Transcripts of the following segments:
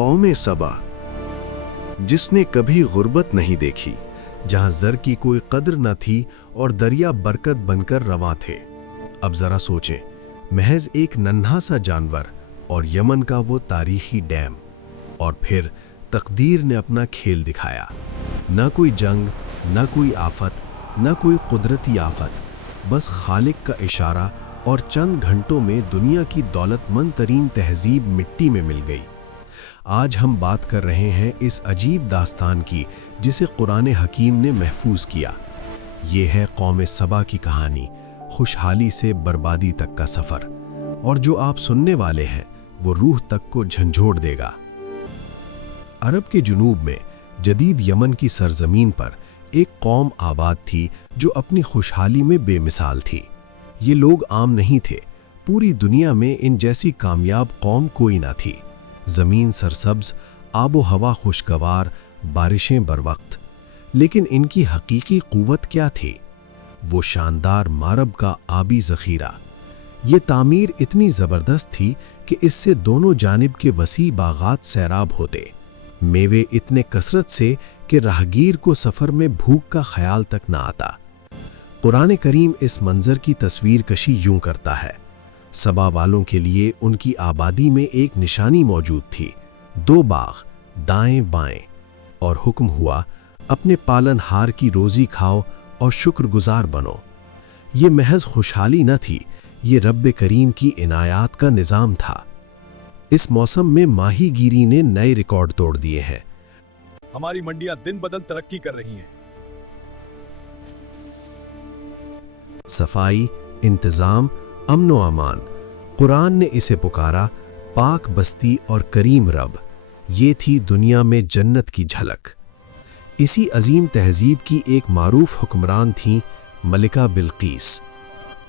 قوم सबा, जिसने कभी गुर्बत नहीं देखी, जहां जर की कोई कद्र न थी और दरिया बरकत बनकर रवां थे। अब जरा सोचें, महज एक नन्हा सा जानवर और यमन का वो तारीखी डैम, और फिर तकदीर ने अपना खेल दिखाया। न कोई जंग, न कोई आफत, न कोई कुदरती आफत, बस खालिक का इशारा और चंद घंटों में दुनिया की दौलतमंद तरीन तहजीब मिट्टी में मिल गई। आज हम बात कर रहे हैं इस अजीब दास्तान की जिसे कुरान हकीम ने महफूज किया। ये है कौम सबा की कहानी, खुशहाली से बर्बादी तक का सफ़र, और जो आप सुनने वाले हैं वो रूह तक को झंझोड़ देगा। अरब के जुनूब में जदीद यमन की सरजमीन पर एक कौम आबाद थी जो अपनी खुशहाली में बेमिसाल थी। ये लोग आम नहीं थे, पूरी दुनिया में इन जैसी कामयाब कौम कोई ना थी। ज़मीन सरसब्ज, आबो हवा खुशगवार, बारिशें बरवक्त। लेकिन इनकी हकीकी क़ुव्वत क्या थी? वो शानदार मारब का आबी ज़ख़ीरा। ये तामीर इतनी ज़बरदस्त थी कि इससे दोनों जानिब के वसी बागात सैराब होते। मेवे इतने कसरत से कि राहगीर को सफ़र में भूख का ख्याल तक न आता। कुरान करीम इस मंज़र की तस्वीर कशी यूं करता है। सबा वालों के लिए उनकी आबादी में एक निशानी मौजूद थी, 2 बाग दाएं बाएं, और हुक्म हुआ अपने पालनहार की रोज़ी खाओ और शुक्रगुजार बनो। ये महज खुशहाली न थी, ये रब्बे करीम की इनायात का निज़ाम था। इस मौसम में माहीगीरी ने नए रिकॉर्ड तोड़ दिए हैं। हमारी मंडियां दिन बदन तरक्की कर रही हैं। सफाई, इंतज़ाम, अमन व अमान, कुरान ने इसे पुकारा पाक बस्ती और करीम रब। ये थी दुनिया में जन्नत की झलक। इसी अजीम तहजीब की एक मारूफ हुक्मरान थीं मलिका बिल्कीस।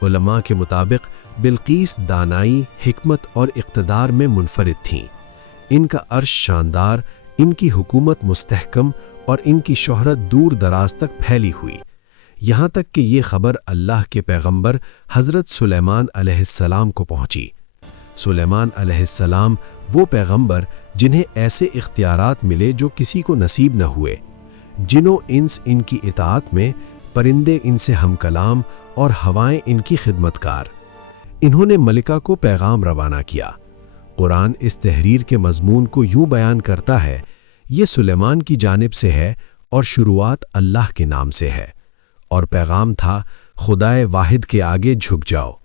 उलमा के मुताबिक बिल्कीस दानाई, हिकमत और इक़्तिदार में मुनफरिद थीं। इनका अर्श शानदार, इनकी हुकूमत मुस्तहकम और इनकी शोहरत दूर दराज तक फैली हुई। यहाँ तक कि ये खबर अल्लाह के पैगंबर हज़रत सुलेमान अलैहिस्सलाम को पहुँची। सुलेमान अलैहिस्सलाम वो पैगंबर जिन्हें ऐसे इख्तियारात मिले जो किसी को नसीब न हुए। जिनों इंस इनकी इताअत में, परिंदे इनसे हम कलाम और हवाएं इनकी खिदमतकार। इन्होंने मलिका को पैगाम रवाना किया। कुरान इस तहरीर के मजमून को यूं बयान करता है, ये सुलेमान की जानिब से है और शुरुआत अल्लाह के नाम से है, और पैगाम था खुदाए वाहिद के आगे झुक जाओ।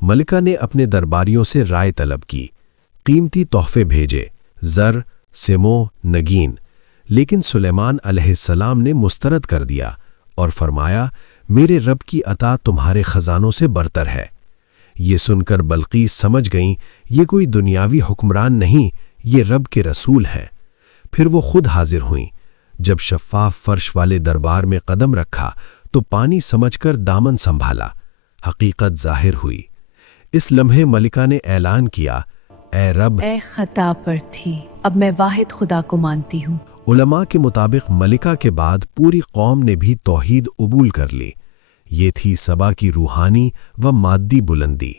मलिका ने अपने दरबारियों से राय तलब की, कीमती तोहफे भेजे, ज़र, सिमो, नगीन, लेकिन सुलेमान अलैहिस्सलाम ने मुस्तरद कर दिया और फरमाया, मेरे रब की अता तुम्हारे खजानों से बरतर है। ये सुनकर बल्कीस समझ गईं ये कोई दुनियावी हुक्मरान नहीं, ये रब के रसूल हैं। फिर वो खुद हाजिर हुईं। जब शफ़ाफ फर्श वाले दरबार में कदम रखा तो पानी समझकर दामन संभाला। हकीकत जाहिर हुई। इस लम्हे मलिका ने ऐलान किया, ए रब, मैं खता पर थी, अब मैं वाहिद खुदा को मानती हूँ। उलमा के मुताबिक मलिका के बाद पूरी कौम ने भी तौहीद कबूल कर ली। ये थी सबा की रूहानी व मादी बुलंदी।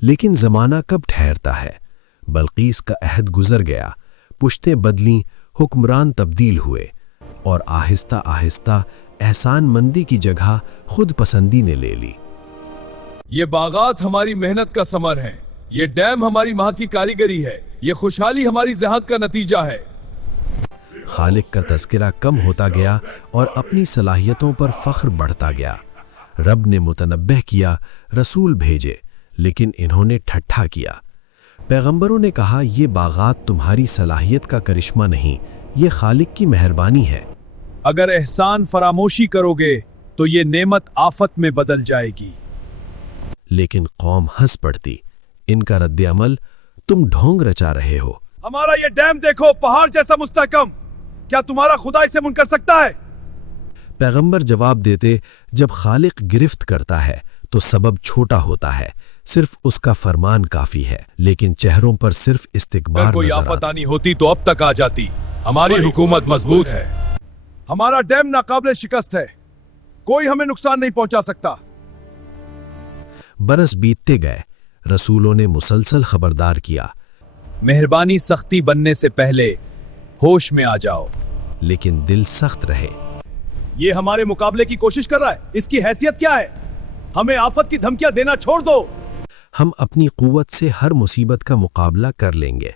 लेकिन ज़माना कब ठहरता है? बल्कीस का अहद गुजर गया, पुश्तें बदलीं, हुक्मरान तब्दील हुए, और आहिस्ता आहिस्ता एहसान मंदी की जगह खुद पसंदी ने ले ली। ये बागात हमारी मेहनत का समर है, ये डैम हमारी माँ की कारीगरी है, ये खुशहाली हमारी ज़हाद का नतीजा है। खालिक का तज़किरा कम होता गया और अपनी सलाहियतों पर फ़ख्र बढ़ता गया। रब ने मुतनब्बह किया, रसूल भेजे, लेकिन इन्होंने ठट्ठा किया। पैगंबरों ने कहा, ये बागात तुम्हारी सलाहियत का करिश्मा नहीं, ये खालिक की मेहरबानी है। अगर एहसान फरामोशी करोगे तो ये नेमत आफत में बदल जाएगी। लेकिन कौम हंस पड़ती। इनका रद्द अमल, तुम ढोंग रचा रहे हो। हमारा ये डैम देखो, पहाड़ जैसा मुस्तहकम, क्या तुम्हारा खुदा इसे मुन कर सकता है? पैगंबर जवाब देते, जब खालिक गिरफ्त करता है तो सबब छोटा होता है, सिर्फ उसका फरमान काफी है। लेकिन चेहरों पर सिर्फ इस्तिकबार कोई नजर आफत आता। आनी होती तो अब तक आ जाती। हमारी हुकूमत मजबूत है, हमारा डैम नाकाबिले शिकस्त है, कोई हमें नुकसान नहीं पहुंचा सकता। बरस बीतते गए, रसूलों ने मुसलसल खबरदार किया। मेहरबानी सख्ती बनने से पहले होश में आ जाओ। लेकिन दिल सख्त रहे। ये हमारे मुकाबले की कोशिश कर रहा है, इसकी हैसियत क्या है? हमें आफत की धमकियां देना छोड़ दो। हम अपनी कुव्वत से हर मुसीबत का मुकाबला कर लेंगे।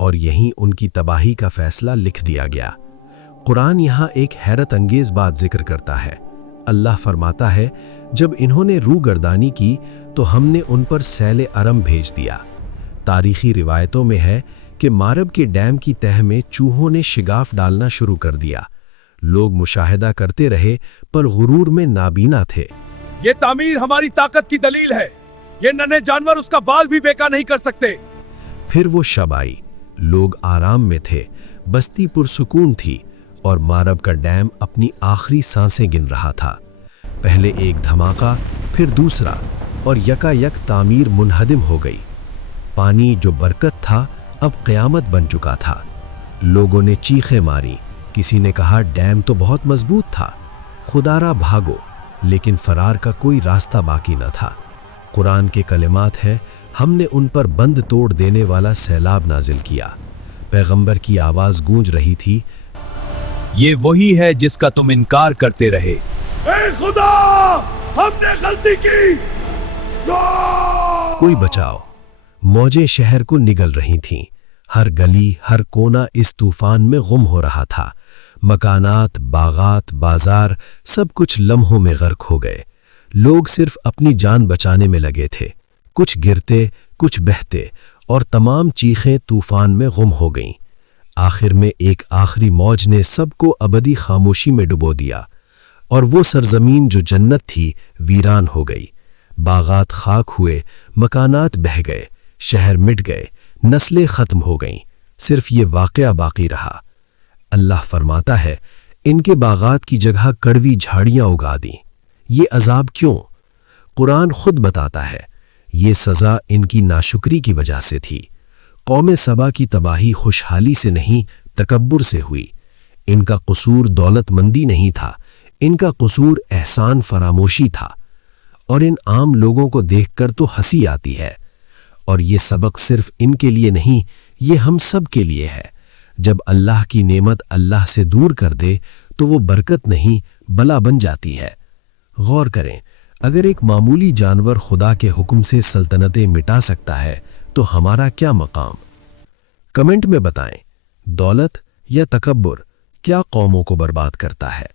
और यहीं उनकी तबाही का फैसला लिख दिया गया। कुरान यहाँ एक हैरत अंगेज बात जिक्र करता है। अल्लाह फरमाता है, जब इन्होंने रूगर्दानी की तो हमने उन पर सैल अरम भेज दिया। तारीखी रिवायतों में है कि मारब के डैम की तह में चूहों ने शिगाफ डालना शुरू कर दिया। लोग मुशाहिदा करते रहे पर गुरूर में नाबीना थे। ये तामीर हमारी ताकत की दलील है, ये नन्हे जानवर उसका बाल भी बेका नहीं कर सकते। फिर वो शब आई, लोग आराम में थे, बस्ती पुरसुकून थी और मारब का डैम अपनी आखिरी सांसें गिन रहा था। पहले एक धमाका, फिर दूसरा, और यकायक तामीर मुनहदिम हो गई। पानी जो बरकत था अब क़यामत बन चुका था। लोगों ने चीखें मारी, किसी ने कहा डैम तो बहुत मजबूत था, खुदारा भागो, लेकिन फरार का कोई रास्ता बाकी न था। कुरान के कलिमात हैं, हमने उन पर बंद तोड़ देने वाला सैलाब नाजिल किया। पैगंबर की आवाज गूंज रही थी, ये वही है जिसका तुम इनकार करते रहे। ए खुदा, हमने गलती की। कोई बचाओ। मौजें शहर को निगल रही थीं। हर गली, हर कोना इस तूफान में गुम हो रहा था। मकानात, बागात, बाजार, सब कुछ लम्हों में गर्क हो गए। लोग सिर्फ अपनी जान बचाने में लगे थे। कुछ गिरते, कुछ बहते, और तमाम चीखें तूफान में गुम हो गईं। आखिर में एक आखिरी मौज ने सबको अबदी खामोशी में डुबो दिया, और वो सरजमीन जो जन्नत थी वीरान हो गई। बागात खाक हुए, मकानात बह गए, शहर मिट गए, नस्लें खत्म हो गईं, सिर्फ ये वाक़या बाकी रहा। अल्लाह फरमाता है, इनके बागात की जगह कड़वी झाड़ियां उगा दी। ये अजाब क्यों? कुरान खुद बताता है, ये सज़ा इनकी नाशुक्री की वजह से थी। कौम सबा की तबाही खुशहाली से नहीं, तकब्बुर से हुई। इनका कसूर दौलतमंदी नहीं था, इनका कसूर एहसान फरामोशी था। और इन आम लोगों को देखकर तो हंसी आती है। और ये सबक सिर्फ इनके लिए नहीं, ये हम सब के लिए है। जब अल्लाह की नेमत अल्लाह से दूर कर दे तो वो बरकत नहीं, बला बन जाती है। गौर करें, अगर एक मामूली जानवर खुदा के हुक्म से सल्तनतें मिटा सकता है तो हमारा क्या मकाम? कमेंट में बताएं, दौलत या तकब्बुर क्या कौमों को बर्बाद करता है?